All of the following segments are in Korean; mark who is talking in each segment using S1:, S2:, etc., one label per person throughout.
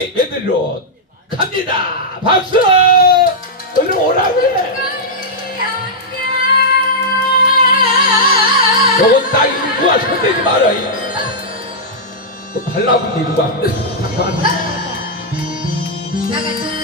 S1: 애들로 갑니다. 박수! 얼른 오라고 해. 요건 딱 일구와 손대지 마라. 발라붙는 일구와.
S2: 나가자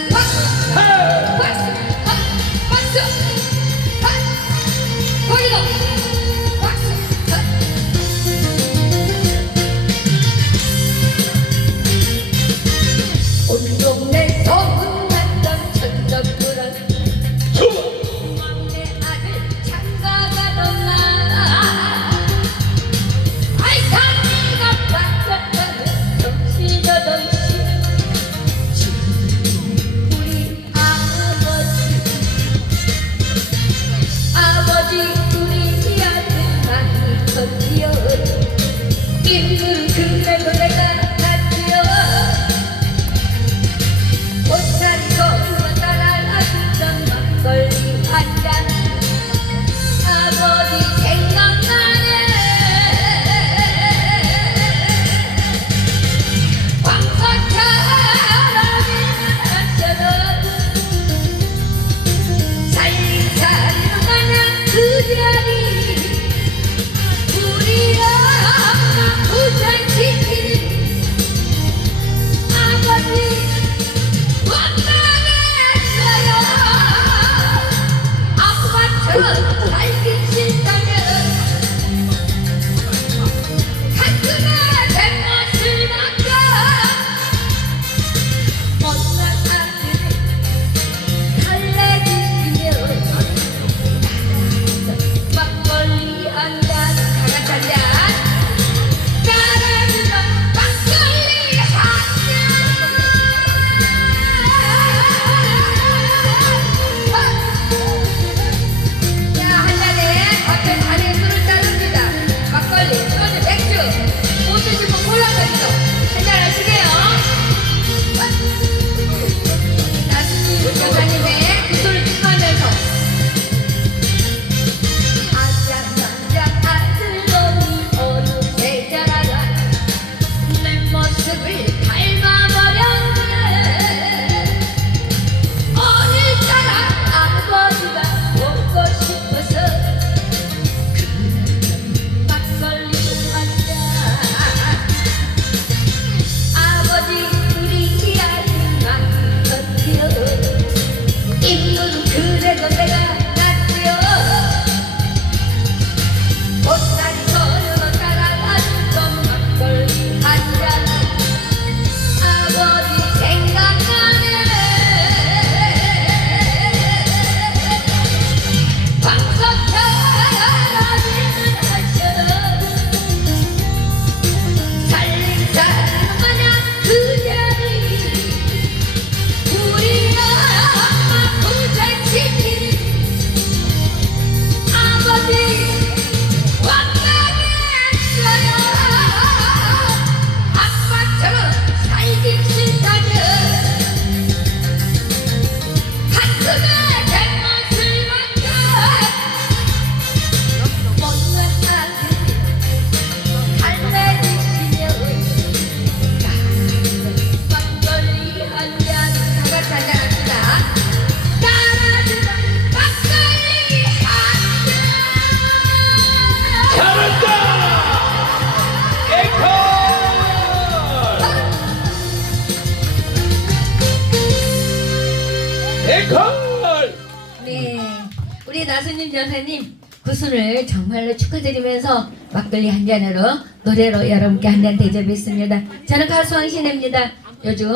S3: 나선님 여사님 구순을 정말로 축하드리면서 막걸리 한 잔으로 노래로 여러분께 한 잔 대접했습니다. 저는 가수 황신혜입니다. 요즘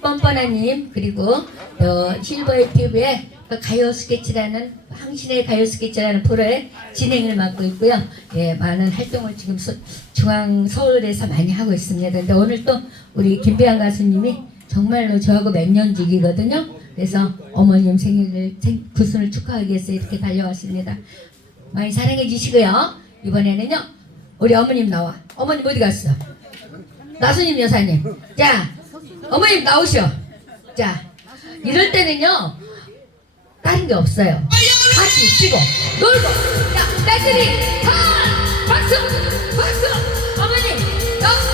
S3: 뻔뻔하님 그리고 어, 실버의 피부의 그 가요 스케치라는 황신의 가요 스케치라는 프로의 진행을 맡고 있고요. 예, 많은 활동을 지금 서- 중앙 서울에서 많이 하고 있습니다. 근데 오늘 또 우리 김배양 가수님이 정말로 저하고 몇 년 지기거든요. 그래서 어머님 생일을 생, 구순을 축하하기 위해서 이렇게 달려왔습니다. 많이 사랑해 주시고요. 이번에는요. 우리 어머님 나와. 어머님 어디 갔어? 나수님 여사님. 자, 어머님 나오시오. 자, 이럴 때는요. 다른 게 없어요. 같이 치고 놀고. 자, 나들이 하 박수 박수. 어머님 더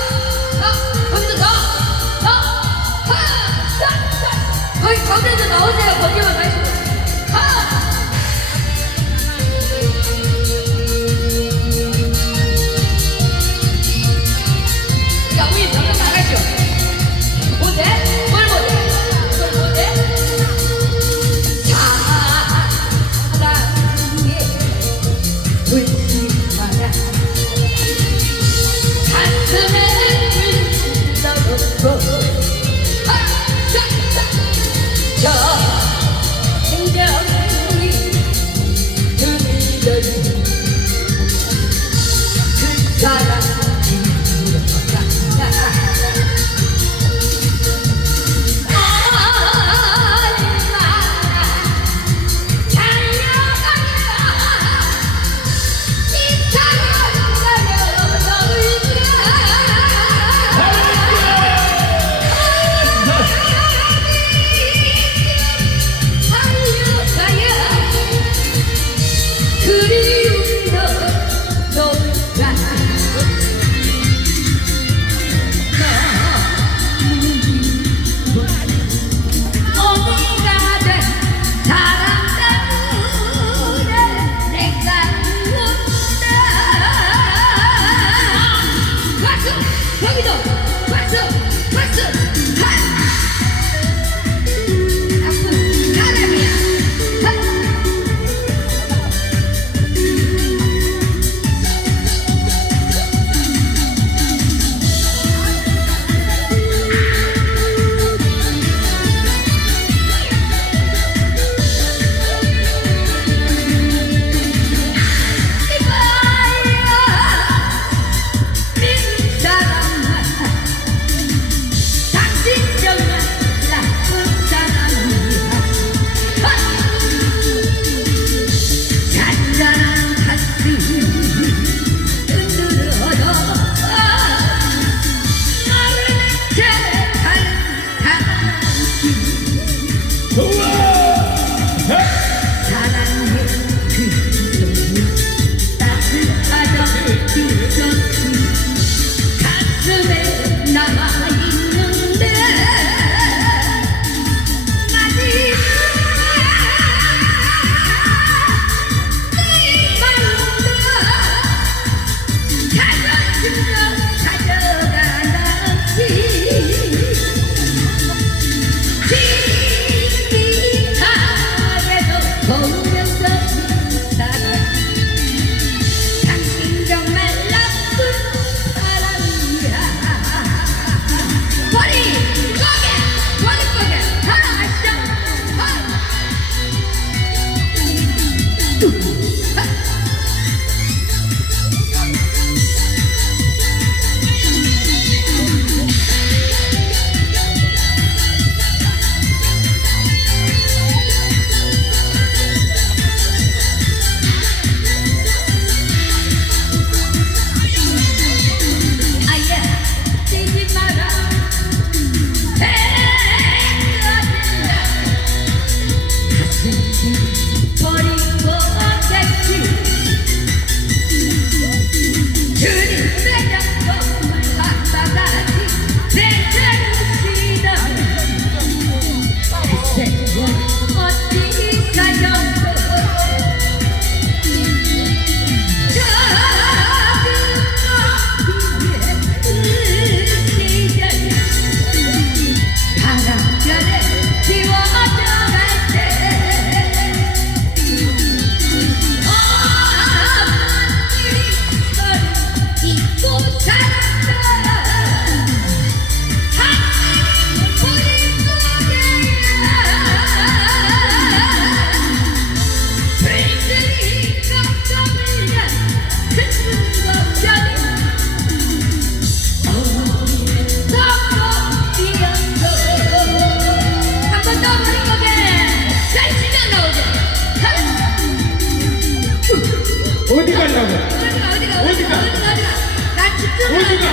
S2: 보여주냐?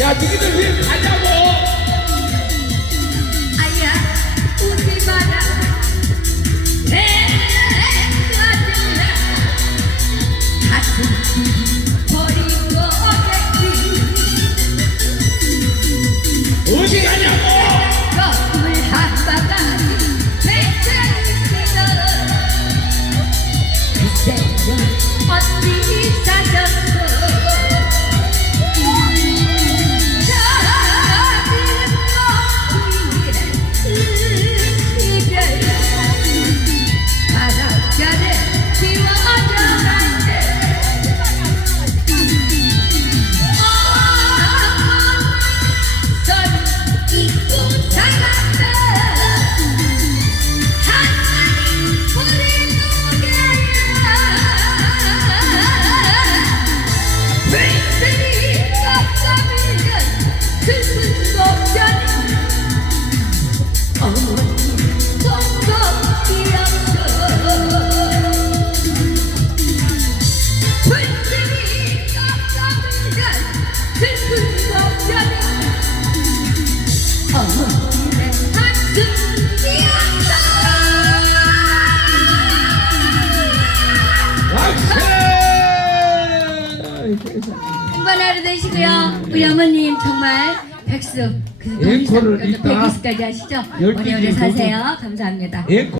S2: 야, 니들 위에 가자고! 되시고요. 우리 어머님 정말 백수 그
S1: 앵콜을
S2: 백수까지
S1: 이따
S2: 하시죠.
S1: 열두
S2: 오래오래
S1: 시
S2: 사세요. 감사합니다.
S1: 앵콜